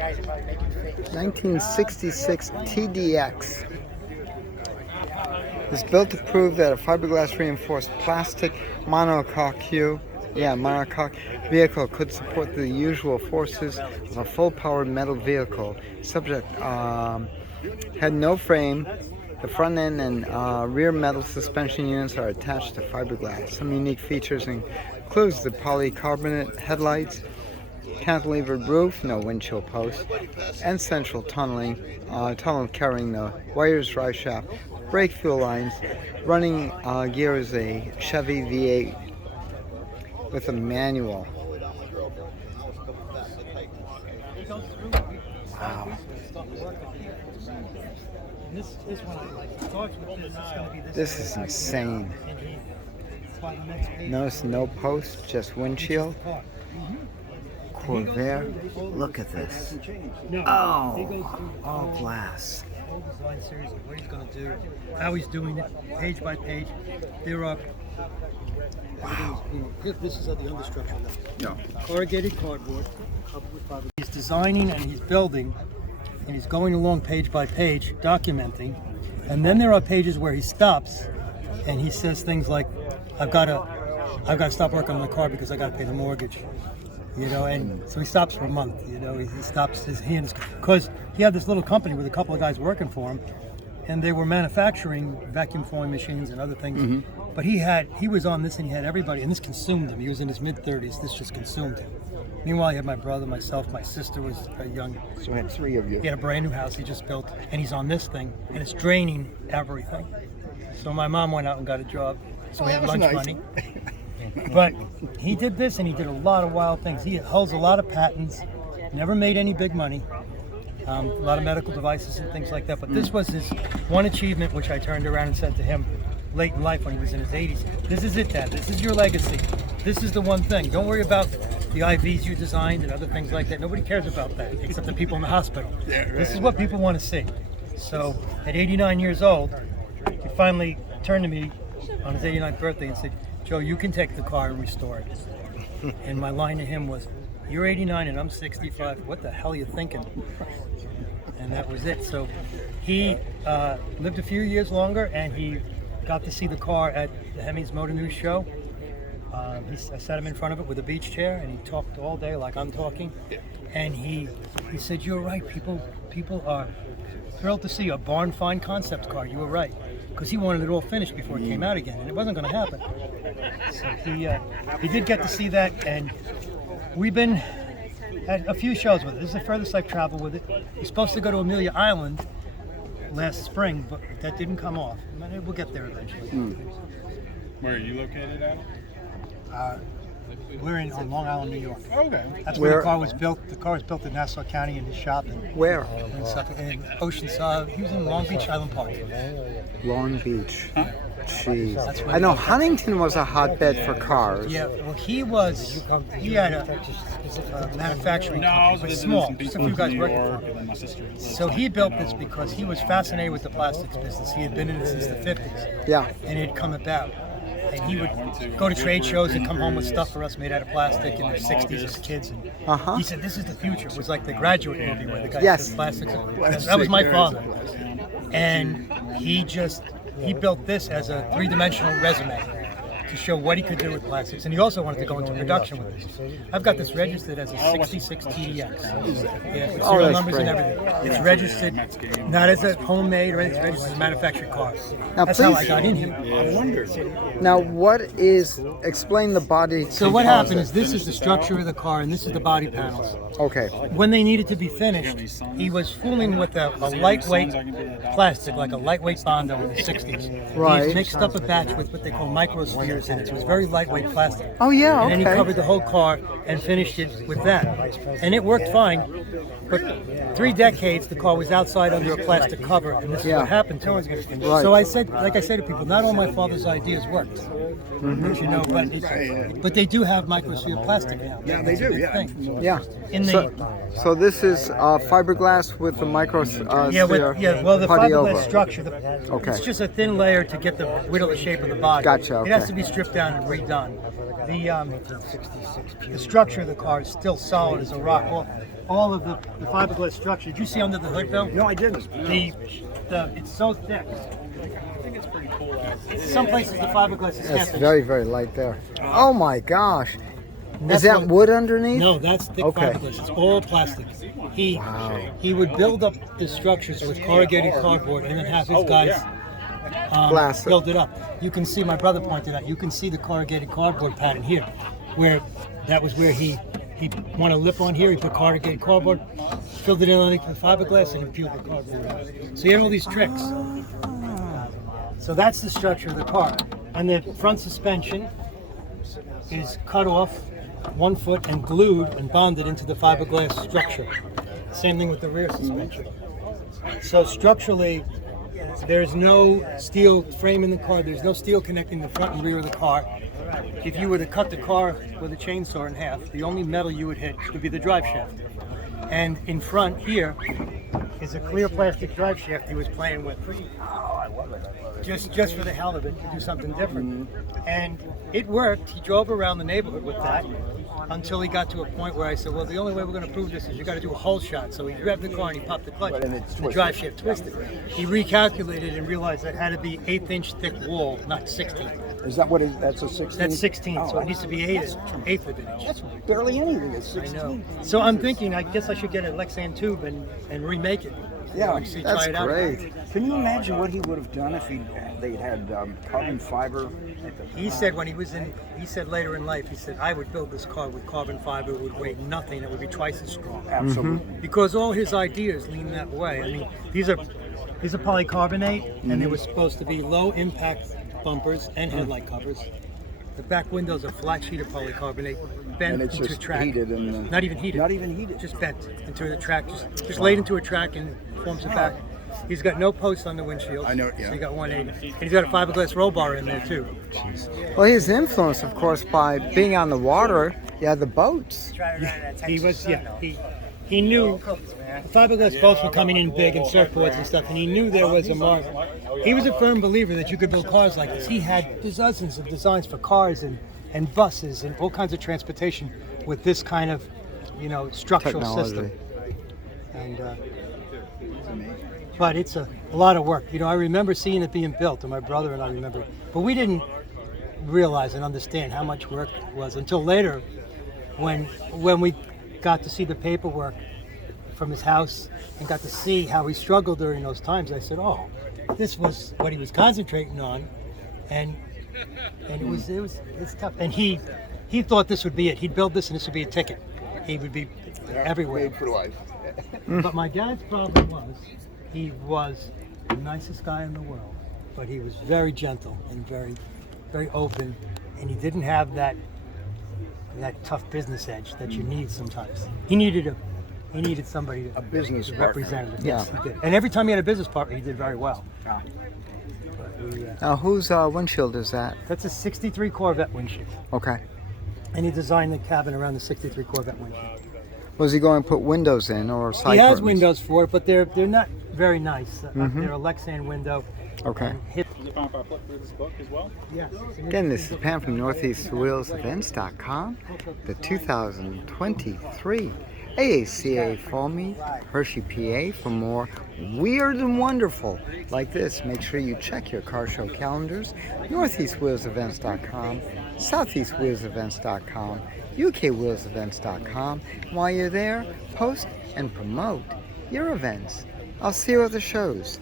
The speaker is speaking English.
1966 TDX. It's built to prove that a fiberglass reinforced plastic monocoque vehicle could support the usual forces of a full-powered metal vehicle. Subject had no frame. The front end and rear metal suspension units are attached to fiberglass. Some unique features includes the polycarbonate headlights, cantilevered roof, no windshield post, and central tunnel carrying the wires drive shaft, brake fuel lines. Running gear is a Chevy V8 with a manual. Wow. This is insane. Notice no post, just windshield. Corvair. Look at this. Oh, all glass. Whole design series of what he's going to do, how he's doing it, page by page. There are. Wow. This is at the understructure level. Yeah. Corrugated cardboard covered with fiberglass. He's designing and he's building, and he's going along page by page, documenting. And then there are pages where he stops, and he says things like, "I've got to stop working on the car because I got to pay the mortgage." You know, and so he stops for a month. You know, he stops his hands because he had this little company with a couple of guys working for him, and they were manufacturing vacuum forming machines and other things. Mm-hmm. But he was on this, and he had everybody, and this consumed him. He was in his mid-30s. This just consumed him. Meanwhile, he had my brother, myself, my sister was young. So I had three of you. He had a brand new house he just built, and he's on this thing, and it's draining everything. So my mom went out and got a job, so we had lunch money. But he did this, and he did a lot of wild things. He holds a lot of patents, never made any big money, a lot of medical devices and things like that. But this was his one achievement, which I turned around and said to him late in life when he was in his 80s, "This is it, Dad. This is your legacy. This is the one thing. Don't worry about the IVs you designed and other things like that. Nobody cares about that except the people in the hospital. This is what people want to see." So at 89 years old, he finally turned to me on his 89th birthday and said, "Joe, you can take the car and restore it." And my line to him was, "You're 89 and I'm 65. What the hell are you thinking?" And that was it. So he lived a few years longer, and he got to see the car at the Hemi's Motor News show. I sat him in front of it with a beach chair, and he talked all day like I'm talking. And he said, "You're right. People are thrilled to see a barn find concept car. You were right." Because he wanted it all finished before it came out again, and it wasn't going to happen. So he did get to see that, and we've been at a few shows with it. This is the furthest I've traveled with it. We're supposed to go to Amelia Island last spring, but that didn't come off. We'll get there eventually. Where are you located at? We're on Long Island, New York. Okay. That's where the car was built. The car was built in Nassau County in his shop. Where? In Oceanside. He was in Long Beach Island Park. Long Beach. Jeez. I know Huntington was a hotbed for cars. Yeah, well, he had a manufacturing company, but small, just a few guys working for him. So he built this because he was fascinated with the plastics business. He had been in it since the 50s. Yeah. And it had come about. And he would go to trade shows and come home with stuff for us made out of plastic in the 60s as kids. And he said, "This is the future." It was like the Graduate movie where the guy said plastics. That was my father. And he built this as a three-dimensional resume to show what he could do with plastics. And he also wanted to go into production with this. I've got this registered as a 66 TDX. Yeah, with serial numbers and everything. It's registered not as a homemade or anything, it's registered as a manufactured car. Now, that's how I got in here. I wonder. Now, explain the body. So what happened is this is the structure of the car and this is the body panels. Okay. When they needed to be finished, he was fooling with a lightweight plastic, like a lightweight Bondo in the 60s. Right. He mixed up a batch with what they call microspheres in it. So it was very lightweight plastic. Oh, yeah, And then he covered the whole car and finished it with that. And it worked fine, but 3 decades the car was outside under a plastic cover, and this is what happened to it. Right. So I said, like I say to people, not all my father's ideas worked. You know, but they do have microsphere plastic now. Yeah, they do. Yeah. Yeah. So this is fiberglass with the microsphere. Well, the putty fiberglass over. structure. It's just a thin layer to get the whittle the shape of the body. Gotcha. It has to be stripped down and redone. the structure of the car is still solid as a rock. All of the fiberglass structure. Did you see under the hood, Bill? No, I didn't. It's so thick. Some places the fiberglass is That's heavy. very, very light there. Oh my gosh. And Is that's that wood underneath? No, that's thick Okay. fiberglass. It's all plastic. Wow. He would build up the structures with corrugated cardboard and then have his guys Glass it. build it up. You can see, my brother pointed out, you can see the corrugated cardboard pattern here, where that was where he wanted a lip on here, he put corrugated cardboard, filled it in underneath the fiberglass, and he peeled the cardboard out. So he had all these tricks. So that's the structure of the car. And the front suspension is cut off 1 foot and glued and bonded into the fiberglass structure. Same thing with the rear suspension. So structurally, there's no steel frame in the car. There's no steel connecting the front and rear of the car. If you were to cut the car with a chainsaw in half, the only metal you would hit would be the drive shaft. And in front here is a clear plastic drive shaft he was playing with. Just for the hell of it, to do something different. And it worked. He drove around the neighborhood with that until he got to a point where I said, well, the only way we're going to prove this is you got to do a hole shot. So he grabbed the car and he popped the clutch. And it's the drive shaft twisted. He recalculated and realized that had to be 1/8 thick wall, not 16. Is that what that's a 16? That's 16, so it needs to be 1/8 of an inch. That's barely anything. It's I 16. know. So I'm thinking, I guess I should get a Lexan tube and remake it. Yeah, And see, That's try it out. great. Can you imagine what he would have done if they had carbon fiber? He said he said later in life, he said, I would build this car with carbon fiber, it would weigh nothing, it would be twice as strong. Absolutely. Because all his ideas lean that way. I mean, these are polycarbonate, and they were supposed to be low impact bumpers and headlight covers. The back windows are flat sheet of polycarbonate, bent And it's into a just track. heated and Not even heated. Not even heated. Just bent into a track, just laid into a track and forms a back. He's got no posts on the windshield. I know, yeah. So he got 180. And he's got a fiberglass roll bar in there too. Well, he's influenced, of course, by being on the water. Yeah, the boats. He was, he knew the fiberglass boats were coming in big and surfboards and stuff, and he knew there was a market. He was a firm believer that you could build cars like this. He had dozens of designs for cars and buses and all kinds of transportation with this kind of, structural system. And but it's a lot of work. I remember seeing it being built, and my brother and I remember, but we didn't realize and understand how much work it was until later, when we got to see the paperwork from his house and got to see how he struggled during those times. I said, oh, this was what he was concentrating on, and it's tough. And he thought this would be it. He'd build this and this would be a ticket. He would be everywhere. Made for life. But my dad's problem was, he was the nicest guy in the world, but he was very gentle and very, very open, and he didn't have that tough business edge that you need sometimes. He needed somebody A business to partner. represent him. Yeah. Yes, he did. And every time he had a business partner, he did very well. Ah. But we, Now, whose windshield is that? that's a 63 Corvette windshield, Okay. and he designed the cabin around the 63 Corvette windshield. Was he going to put windows in or side He has curtains? windows for it, but they're not very nice. They're a Lexan window. Okay. And hip. Is it pamphlet for this book as well? Yes. Again, this is Pam from NortheastWheelsEvents.com. The 2023 AACA Fall Meet, Hershey, PA. For more weird and wonderful like this, make sure you check your car show calendars. NortheastWheelsEvents.com, SoutheastWheelsEvents.com, UKWheelsEvents.com. While you're there, post and promote your events. I'll see you at the shows.